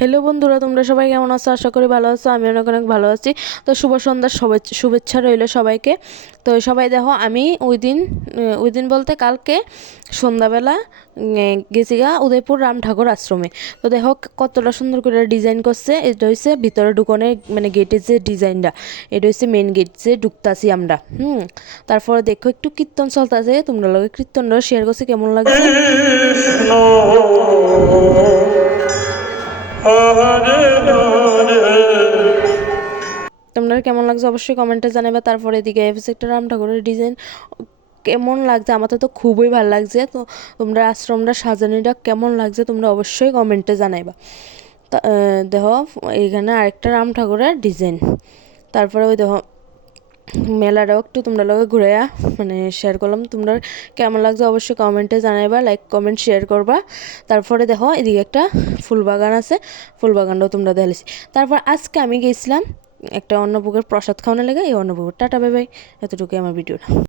Hello বন্ধুরা, তোমরা সবাই কেমন আছো? আশা করি ভালো আছো। আমি অনেক অনেক ভালো আছি। তো শুভ সন্ধ্যার শুভেচ্ছা রইল সবাইকে। তো সবাই দেখো, আমি ওই দিন বলতে কালকে সন্ধ্যাবেলা গেছি উদয়পুর রাম ঠাকুর আশ্রমে। তো দেখো কতটা সুন্দর করে ডিজাইন করছে। এটা হচ্ছে ভিতরে ঢুকনের মানে গেটের যে ডিজাইনটা, এটা হচ্ছে মেন গেট যে ঢুকতাছি আমরা। তারপরে দেখো একটু কীর্তন চলতেছে, তোমরা লোক কীর্তনটা শেয়ার করছে কেমন লাগছে। তোমরা কেমন লাগছে অবশ্যই কমেন্টে জানাবে। তারপরে এদিকে একটা রাম ঠাকুরের ডিজাইন কেমন লাগছে, আমার তো খুবই ভালো লাগছে। তো তোমরা আশ্রমটা সাজানোটা কেমন লাগছে তোমরা অবশ্যই কমেন্টে জানাইবা। দেখো এইখানে আরেকটা রাম ঠাকুরের ডিজাইন। তারপরে ওই দেখো মেলাটাও একটু তোমরা লগে ঘুরে মানে শেয়ার করলাম। তোমরা কেমন লাগছে অবশ্যই কমেন্টে জানাইবা, লাইক কমেন্ট শেয়ার করবা। তারপরে দেখো এদিকে একটা ফুল বাগান আছে, ফুল বাগানটাও তোমরা দেখেছি। তারপর আজকে আমি গেছিলাম একটা অন্নভোগের প্রসাদ খাওয়ানোর লেগে। এই অন্নভোগের টাটা বাই বাই, এতটুকুই আমার ভিডিওটা।